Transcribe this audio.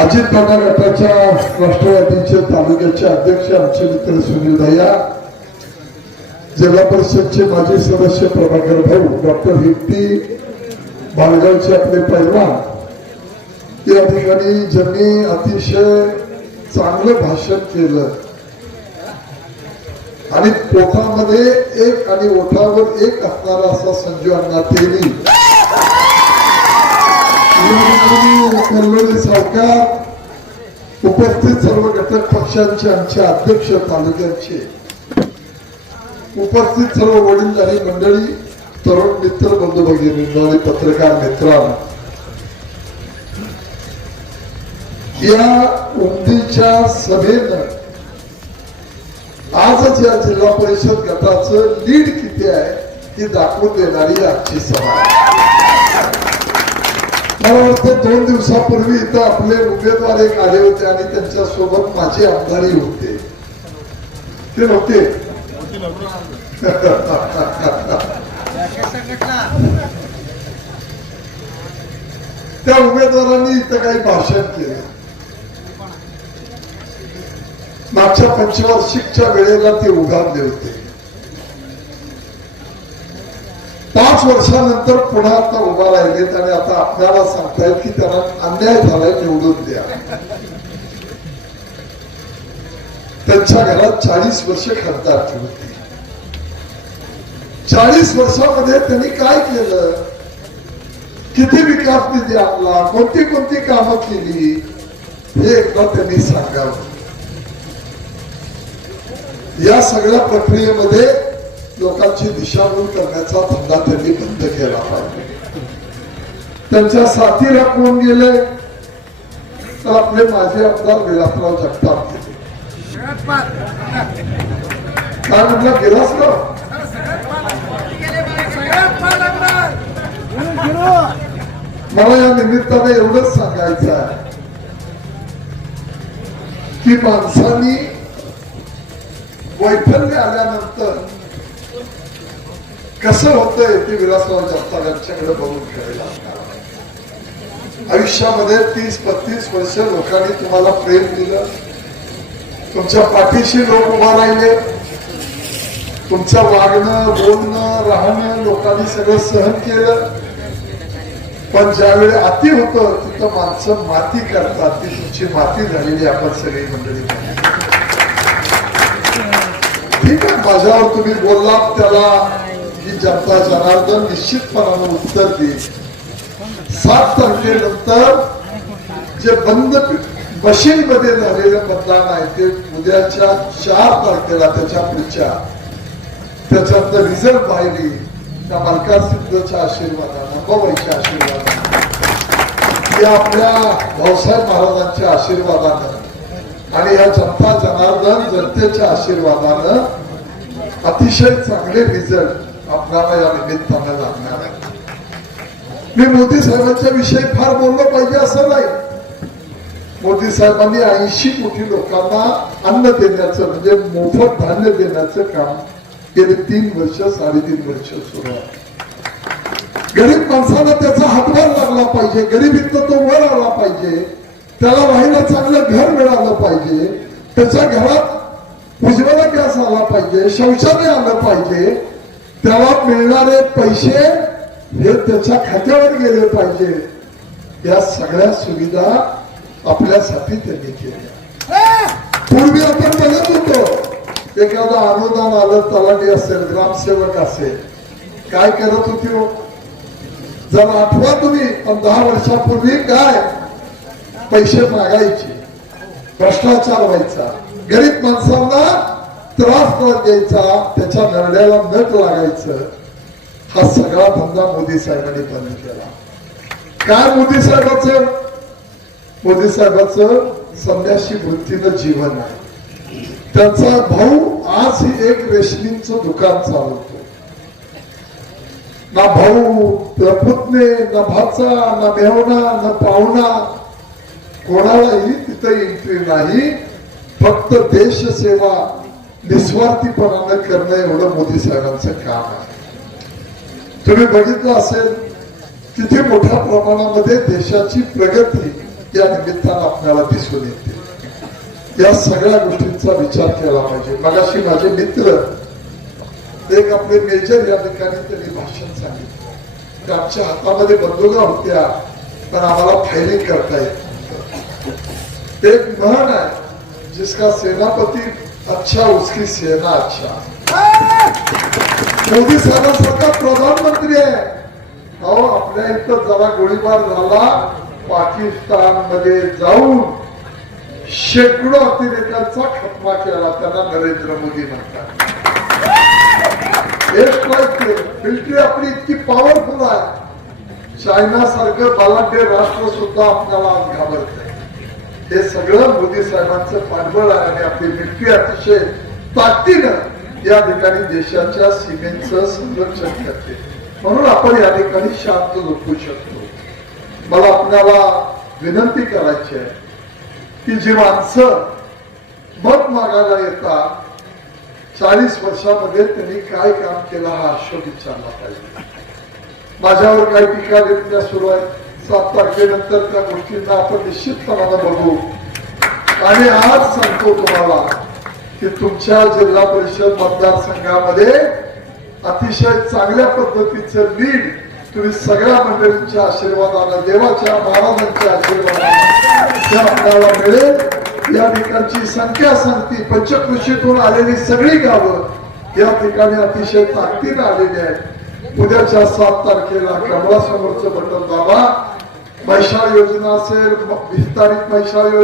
अजित पवार गटाच्या राष्ट्रवादीचे तालुक्याचे अध्यक्ष आमचे मित्र सुनील भैया जिल्हा परिषदचे माजी सदस्य प्रभाकर भाऊ डॉक्टर हिप्पी बाळगावचे आपले पैलवान. या ठिकाणी ज्यांनी अतिशय चांगलं भाषण केलं. आणि पोखामध्ये एक आणि ओठावर एक असणारा असा संजीव अण्णा तेली. कल्लोळी सावकार उपस्थित सर्व घटक पक्षांचे आमचे अध्यक्ष तालुक्यांचे उपस्थित सर्व वडीलधारी मंडळी तरुण मित्र बंधू भगिनी पत्रकार मित्रांनो या उमदीच्या सभेनं आजच या जिल्हा परिषद गटाचं लीड किती आहे ती दाखवून देणारी आजची सभा आहे. दोन दिवसापूर्वी इथं आपले उमेदवार एक आले होते आणि त्यांच्यासोबत माझी आमदारी होते. ते नव्हते? त्या उमेदवारांनी इथं काही भाषण केलं. मागच्या पंचवार्षिकच्या वेळेला ते उभारले होते. पाच वर्षानंतर पुन्हा आता उभा राहिलेत आणि आता आपल्याला सांगतायत की त्यांना अन्याय झालाय निवडून द्या. त्यांच्या घरात चाळीस वर्ष खासदार होती चाळीस वर्षामध्ये त्यांनी काय केलं? किती विकास निधी आणला? कोणती कोणती कामं केली? हे एकदा त्यांनी सांगावं. या सगळ्या प्रक्रियेमध्ये लोकांची दिशाभूल करण्याचा धंदा त्यांनी बंद केला पाहिजे. त्यांच्या साथीला कोण गेले तर आपले माझे आमदार विलासराव जगताप गेले. काय म्हटलं गेलास ना मला या निमित्ताने एवढंच सांगायचं आहे की माणसांनी वैफल्य आल्यानंतर कसं होतंय ते विलासराव जगताप यांच्याकडे बघून खेळायला आयुष्यामध्ये तीस पस्तीस वर्ष लोकांनी तुम्हाला प्रेम दिलं. तुमच्या पाठीशी लोक उभा राहिले. तुमचं वागणं बोलणं राहणं लोकांनी सगळं सहन केलं. पण ज्यावेळी अति होतं तिथं माणसं माती करतात. ती तुमची माती झालेली आपण सगळी मंडळी ठीक आहे माझ्यावर तुम्ही बोललात त्याला ही जनता जनार्दन निश्चितपणानं उत्तर देईल. सात तारखेनंतर जे बंद मशीन मध्ये झालेलं मतदान आहे ते उद्याच्या चार तारखेला त्याच्या पुढच्या. त्याच्यातलं रिझल्ट पाहिली त्या मलकार सिद्धच्या आशीर्वादानं बाबाईच्या आशीर्वादानं. या आपल्या भाऊसाहेब महाराजांच्या आशीर्वादानं आणि या जनता जनार्दन जनतेच्या आशीर्वादानं अतिशय चांगले रिझल्ट आपणाला या निमित्तानं लागणार आहे. मी मोदी साहेबांच्या विषयी फार बोललं पाहिजे असं नाही. मोदी साहेबांनी ऐंशी कोटी लोकांना अन्न देण्याचं म्हणजे मोफत धान्य देण्याचं काम गेले तीन वर्ष साडेतीन वर्ष सुरू आहे. गरीब माणसाला त्याचा हातभार लागला पाहिजे गरिबीतनं तो वर आला पाहिजे त्याला राहायला चांगलं घर मिळालं पाहिजे त्याच्या घरात उज्ज्वला गॅस आला पाहिजे शौचालय आलं पाहिजे त्याला मिळणारे पैसे हे त्याच्या खात्यावर गेले पाहिजे. या सगळ्या सुविधा आपल्यासाठी त्यांनी केल्या. पूर्वी आपण बघत होतो एखादं अनुदान आलं तलाठी असेल ग्रामसेवक असेल काय करत होती हो? जर आठवा तुम्ही पण दहा वर्षापूर्वी काय? पैसे मागायचे भ्रष्टाचार व्हायचा. गरीब माणसांना त्रास न द्यायचा त्याच्या नरड्याला नट लागायचं. हा सगळा धंदा मोदी साहेबांनी बंद केला. काय मोदी साहेबाचं? मोदी साहेबाचं संन्यासी वृत्तीनं जीवन आहे. त्यांचा भाऊ आज ही एक रेशमींच दुकान चालवतो. ना भाऊ ना पुतणे ना भाचा ना मेहना ना पाहुणा. कोणालाही तिथं एंट्री नाही. फक्त देशसेवा. निस्वार्थीपणानं करणं एवढं मोदी साहेबांचं काम आहे. तुम्ही बघितलं असेल किती मोठ्या प्रमाणामध्ये देशाची प्रगती या निमित्तानं आपल्याला दिसून येते. या सगळ्या गोष्टींचा विचार केला पाहिजे. मगाशी माझे मित्र एक आपले मेजर या ठिकाणी त्यांनी भाषण सांगितलं. आमच्या हातामध्ये बंदुका होत्या पण आम्हाला फायरिंग करता येत एक म्हण आहे जिसका सेनापती अच्छा उसकी सेना अच्छा। मोदी साहेबांसारखा प्रधानमंत्री आहे। अहो आपल्या इथं जरा गोळीबार झाला पाकिस्तानमध्ये जाऊन शेकडो अतिरेक्यांचा खतमा केला त्यांना नरेंद्र मोदी म्हणतात. एक मिलिटरी आपली इतकी पॉवरफुल आहे. चायना सारखं बलाढ्य राष्ट्र सुद्धा आपल्याला आज घाबरत आहे हे सगळं मोदी साहेबांचं पाठबळ आहे आणि आपली मिलिटरी अतिशय ताकदीनं या ठिकाणी देशाच्या सीमेचं संरक्षण करते. म्हणून आपण या ठिकाणी शांत झोपू शकतो. मला आपल्याला विनंती करायची आहे की जी माणसं मत मागायला येतात चाळीस वर्षामध्ये त्यांनी काय काम केलं हा आश्वास विचारला पाहिजे. माझ्यावर काही टीका घेतल्या सुरू आहेत. सात तारखेनंतर त्या गोष्टींना आपण निश्चितपणानं बघू. आणि आज सांगतो तुम्हाला की तुमच्या जिल्हा परिषद मतदारसंघामध्ये अतिशय चांगल्या पद्धतीचं लीड तुम्ही सगळ्या मंडळींच्या आशीर्वादानं देवाच्या महाराजांच्या आशीर्वादानं आपल्याला मिळेल. या ठिकाणची संख्या सांगती पंचकृषीतून आलेली सगळी गावं या ठिकाणी अतिशय ताकदीनं आलेली आहेत. उद्याच्या सात तारखेला कमळासमोरचं बटन दाबा. मैशाळ योजना असेल विस्तारित मैशाळ योजना